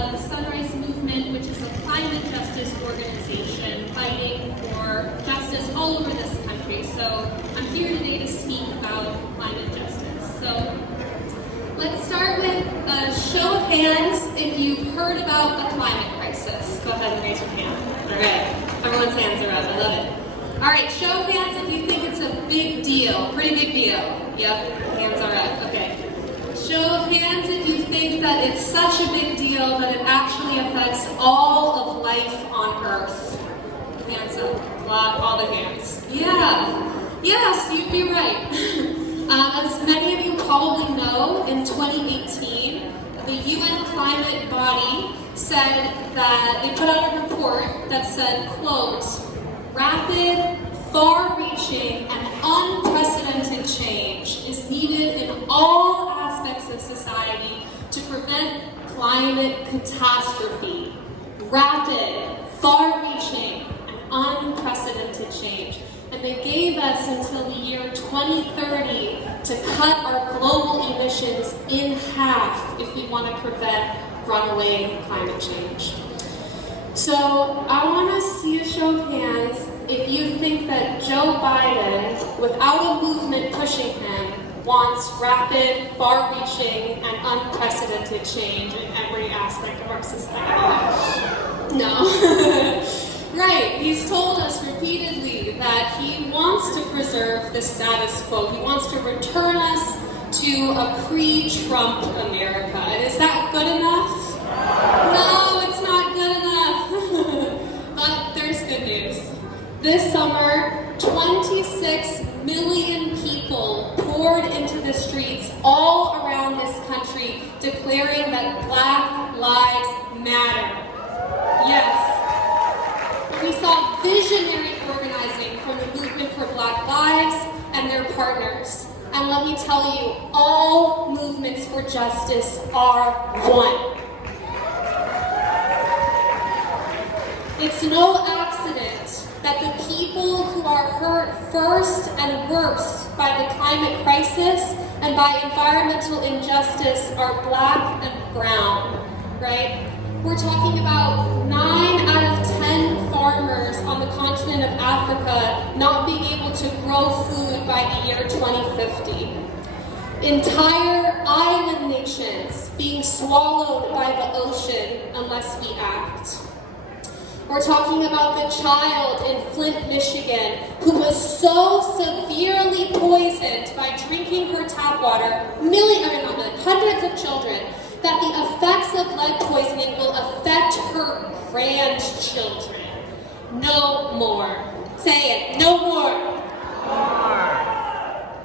of the Sunrise Movement, which is a climate justice organization fighting for justice all over this country. So I'm here today to speak about climate justice. So let's start with a show of hands if you've heard about the climate crisis. Go ahead and raise your hand. All right, everyone's hands are up. I love it. All right, show of hands if you think it's a big deal, pretty big deal. Yep, hands are up. Okay. Show of hands if you think that it's such a big deal that it actually affects all of life on Earth. Hands up. All the hands. Yeah. Yes, you'd be right. As many of you probably know, in 2018, the UN climate body said that they put out a report that said, quote, rapid, far-reaching, and unprecedented change is needed in all aspects of society to prevent climate catastrophe. Rapid, far-reaching, and unprecedented change. And they gave us until the year 2030 to cut our global emissions in half if we want to prevent runaway climate change. So I want to see a show of hands if you think that Joe Biden, without a movement pushing him, wants rapid, far-reaching, and unprecedented change in every aspect of our society. No. Right, he's told us repeatedly that he wants to preserve the status quo. He wants to return us to a pre-Trump America. And is that good enough? No, it's not good enough. But there's good news. This summer, 26 million people poured into the streets all around this country declaring that Black Lives Matter. Yes. We saw visionary organizing from the Movement for Black Lives and their partners. And let me tell you, all movements for justice are one. It's no accident that the people who are hurt first and worst by the climate crisis and by environmental injustice are Black and brown, right? We're talking about 9 out of 10 farmers on the continent of Africa not being able to grow food by the year 2050. Entire island nations being swallowed by the ocean unless we act. We're talking about the child in Flint, Michigan, who was so severely poisoned by drinking her tap water, hundreds of children, that the effects of lead poisoning will affect her grandchildren. No more. Say it, no more.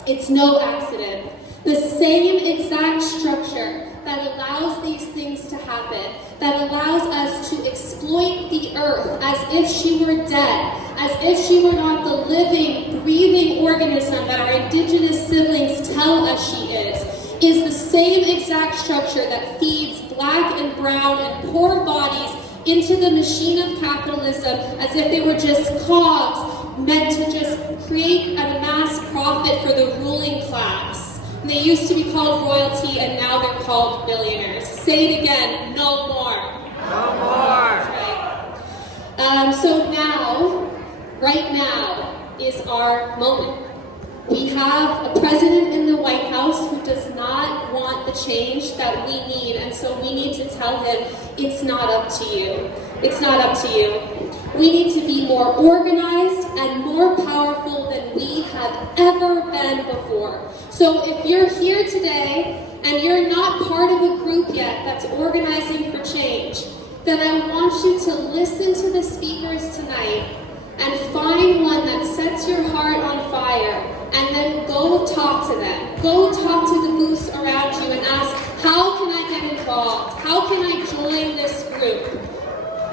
It's no accident. The same exact structure that allows these things to happen, that allows us to exploit the earth as if she were dead, as if she were not the living, breathing organism that our indigenous siblings tell us she is the same exact structure that feeds Black and brown and poor bodies into the machine of capitalism as if they were just cogs meant to just create a mass profit for the ruling class. And they used to be called royalty and now they're called billionaires. Say it again, no more. No more. Right. So now, right now, is our moment. We have a president in the White House who does not want the change that we need, and so we need to tell him, it's not up to you. It's not up to you. We need to be more organized and more powerful than we have ever been before. So if you're here today and you're not part of a group yet that's organizing for change, then I want you to listen to the speakers tonight and find one that sets your heart on fire. And then go talk to them. Go talk to the booths around you and ask, how can I get involved? How can I join this group?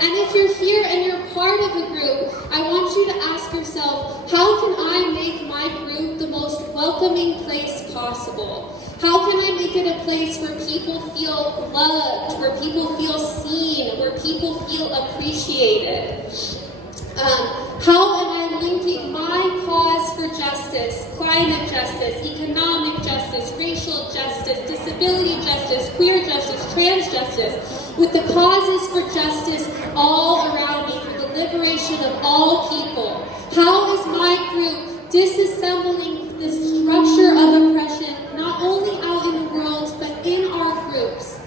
And if you're here and you're part of a group, I want you to ask yourself, how can I make my group the most welcoming place possible? How can I make it a place where people feel loved, where people feel seen, where people feel appreciated? How am I linking my cause for justice, climate justice, economic justice, racial justice, disability justice, queer justice, trans justice, with the causes for justice all around me, for the liberation of all people? How is my group disassembling the structure of oppression, not only out in the world, but in our groups?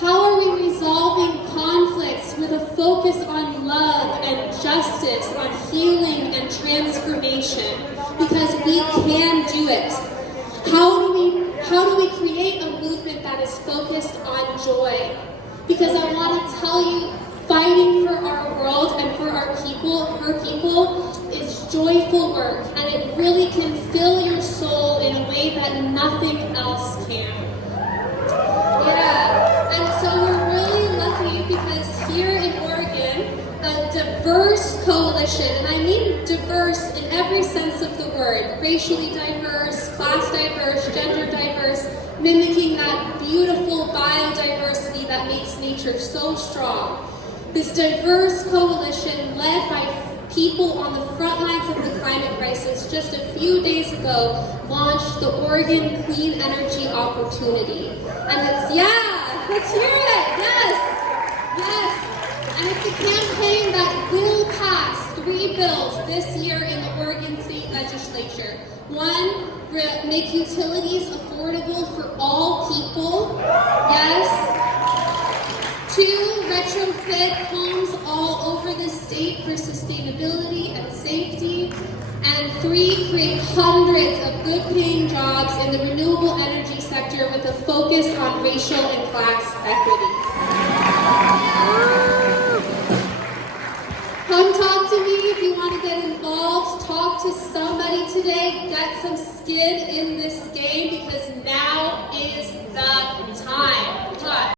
How are we resolving conflicts with a focus on love and justice, on healing and transformation? Because we can do it. How do we create a movement that is focused on joy? Because I want to tell you, fighting for our world and for our people, her people, is joyful work, and it really can fill your soul in a way that nothing else can. Yeah, and so we're really lucky because here in Oregon, a diverse coalition, and I mean diverse in every sense of the word, racially diverse, class diverse, gender diverse, mimicking that beautiful biodiversity that makes nature so strong. This diverse coalition led by people on the front lines of the climate crisis just a few days ago launched the Oregon Clean Energy Opportunity. And it's, yeah, let's hear it, yes. And it's a campaign that will pass 3 bills this year in the Oregon State Legislature. 1, make utilities affordable for all people, yes. 2, retrofit homes all over the state for sustainability and safety. And 3, create hundreds of good-paying jobs in the renewable energy sector with a focus on racial and class equity. Come talk to me if you want to get involved. Talk to somebody today. Get some skin in this game because now is the time.